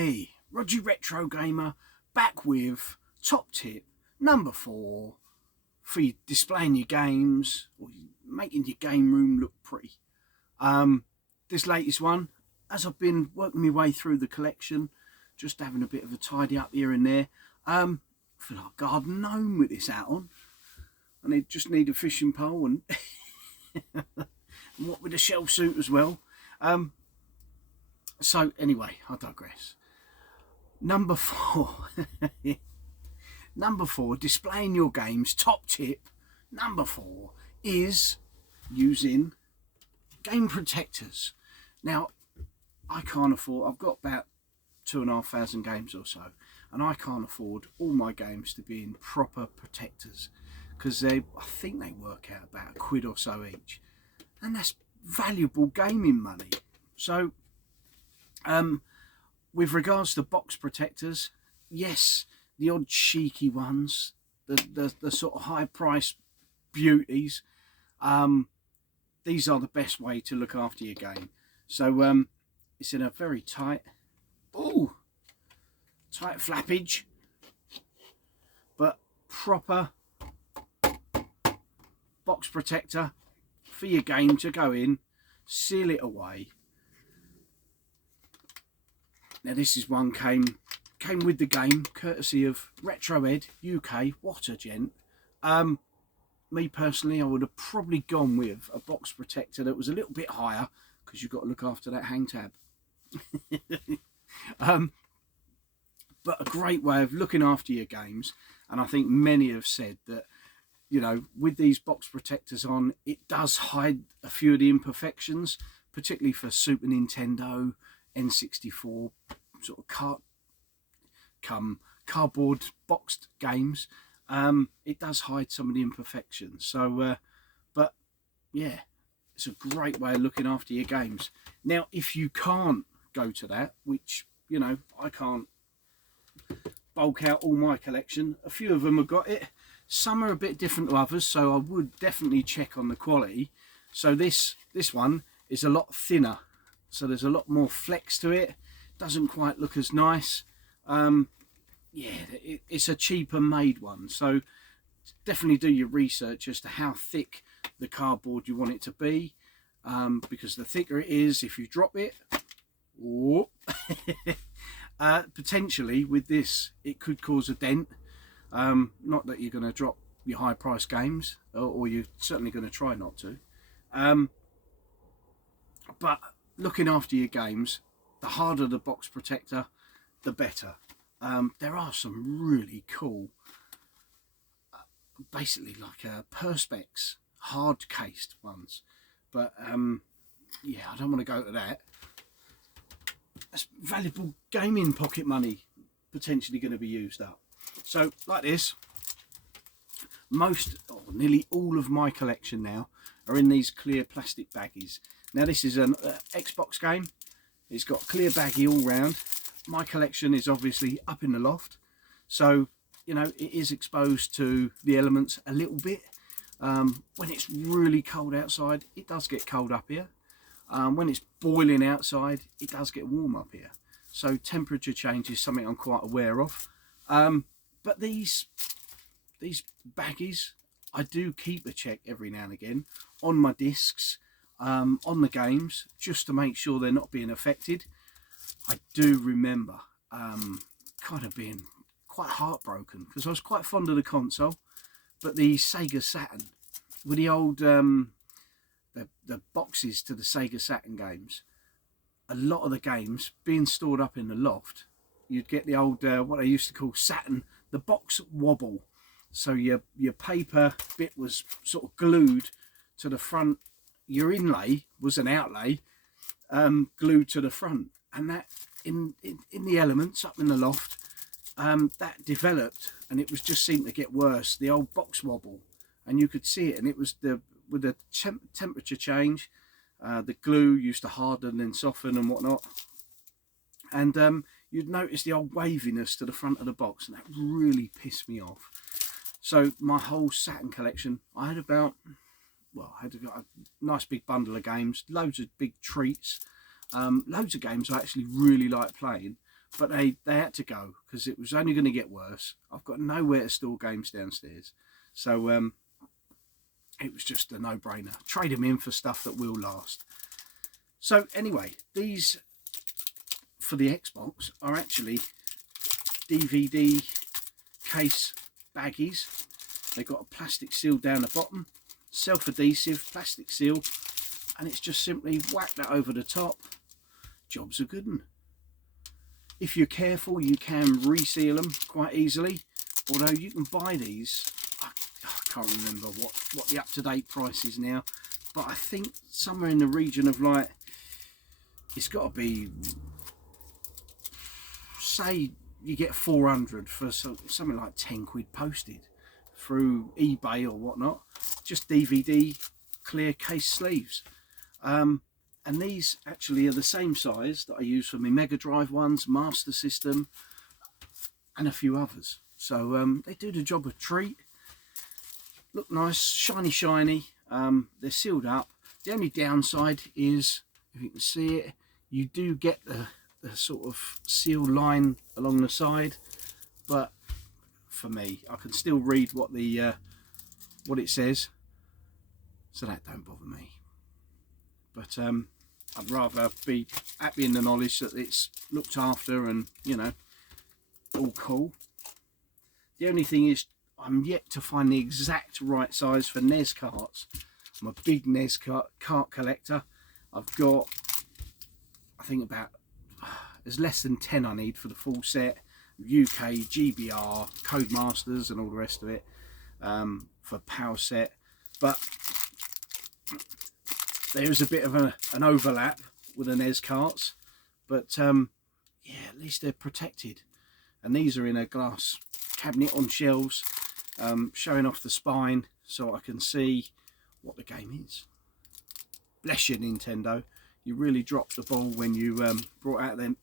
Oi, Roger Retro Gamer, back with top tip number 4 for you displaying your games or making your game room look pretty. This latest one, as I've been working my way through the collection, just having a bit of a tidy up here and there, I feel like a garden gnome with this out on. I just need a fishing pole and, and what with a shell suit as well. So anyway, I digress. Number 4. Number 4, displaying your games, top tip number 4 is using game protectors. Now, I can't afford, I've got about 2,500 games or so, and I can't afford all my games to be in proper protectors, because I think they work out about £1 or so each, and that's valuable gaming money. So with regards to box protectors, yes, the odd cheeky ones, the sort of high price beauties, these are the best way to look after your game. So it's in a very tight flappage, but proper box protector for your game to go in, seal it away. Now this is one came with the game, courtesy of Retro Ed UK. What a gent. Me personally, I would have probably gone with a box protector that was a little bit higher, because you've got to look after that hang tab. But a great way of looking after your games, and I think many have said that, you know, with these box protectors on, it does hide a few of the imperfections, particularly for Super Nintendo, N64, sort of cardboard boxed games. It does hide some of the imperfections. So, but yeah, it's a great way of looking after your games. Now, if you can't go to that, which, you know, I can't bulk out all my collection, a few of them have got it. Some are a bit different to others, so I would definitely check on the quality. So this one is a lot thinner, so there's a lot more flex to it. Doesn't quite look as nice. Yeah, it's a cheaper made one, so definitely do your research as to how thick the cardboard you want it to be, because the thicker it is, if you drop it, potentially with this it could cause a dent. Not that you're going to drop your high price games, or you're certainly going to try not to, but looking after your games, the harder the box protector, the better. There are some really cool, basically like perspex hard cased ones, but yeah, I don't want to go to that. That's valuable gaming pocket money potentially going to be used up. So like this, most or nearly all of my collection now are in these clear plastic baggies. Now this is an Xbox game. It's got clear baggie all round. My collection is obviously up in the loft, so you know it is exposed to the elements a little bit. When it's really cold outside, it does get cold up here. When it's boiling outside, it does get warm up here. So temperature change is something I'm quite aware of. But these baggies, I do keep a check every now and again on my discs, on the games, just to make sure they're not being affected. I do remember kind of being quite heartbroken, because I was quite fond of the console, but the Sega Saturn, with the old the boxes to the Sega Saturn games, a lot of the games being stored up in the loft, you'd get the old what they used to call Saturn, the box wobble. So your paper bit was sort of glued to the front. Your inlay was an outlay glued to the front, and that in the elements up in the loft, that developed, and it was just seemed to get worse. The old box wobble, and you could see it, and it was with the temperature change, the glue used to harden and soften and whatnot, and you'd notice the old waviness to the front of the box, and that really pissed me off. So my whole Saturn collection, I had a nice big bundle of games, loads of big treats, loads of games I actually really like playing, but they had to go because it was only going to get worse. I've got nowhere to store games downstairs, so it was just a no-brainer. Trade them in for stuff that will last. So anyway, these for the Xbox are actually DVD case baggies. They've got a plastic seal down the bottom, self-adhesive plastic seal, and it's just simply whack that over the top. Job's a good one. If you're careful, you can reseal them quite easily, although you can buy these, I can't remember what the up-to-date price is now, but I think somewhere in the region of, like, it's got to be, say you get 400 for something like 10 quid posted through eBay or whatnot, just DVD clear case sleeves. And these actually are the same size that I use for my Mega Drive ones, Master System, and a few others. So they do the job of treat. Look nice, shiny. They're sealed up. The only downside is, if you can see it, you do get the sort of seal line along the side. But for me, I can still read what it says, so that don't bother me. But I'd rather be happy in the knowledge that it's looked after and, you know, all cool. The only thing is, I'm yet to find the exact right size for NES carts. I'm a big NES cart collector. I've got, I think about, there's less than 10 I need for the full set. UK, GBR, Codemasters and all the rest of it, for power set. But there is a bit of an overlap with the NES carts, but yeah, at least they're protected. And these are in a glass cabinet on shelves, showing off the spine so I can see what the game is. Bless you, Nintendo. You really dropped the ball when you brought out them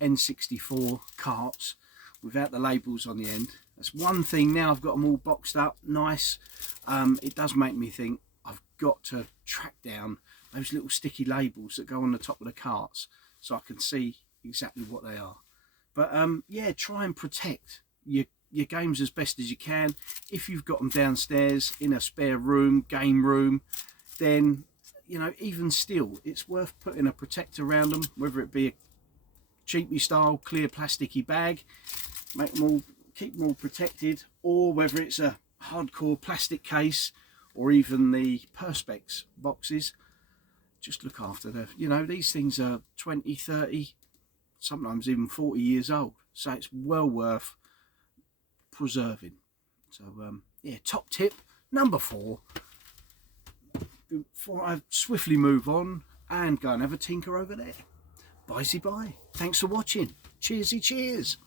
N64 carts without the labels on the end. That's one thing. Now I've got them all boxed up nice. It does make me think I've got to track down those little sticky labels that go on the top of the carts so I can see exactly what they are. But yeah, try and protect your games as best as you can. If you've got them downstairs in a spare room, game room, then, you know, even still, it's worth putting a protector around them, whether it be a cheapy style clear plasticky bag, make them all, keep them all protected, or whether it's a hardcore plastic case, or even the Perspex boxes. Just look after them. You know, these things are 20, 30, sometimes even 40 years old, so it's well worth preserving. So yeah, top tip number 4, before I swiftly move on and go and have a tinker over there. Bye-bye. Thanks for watching. Cheersy cheers.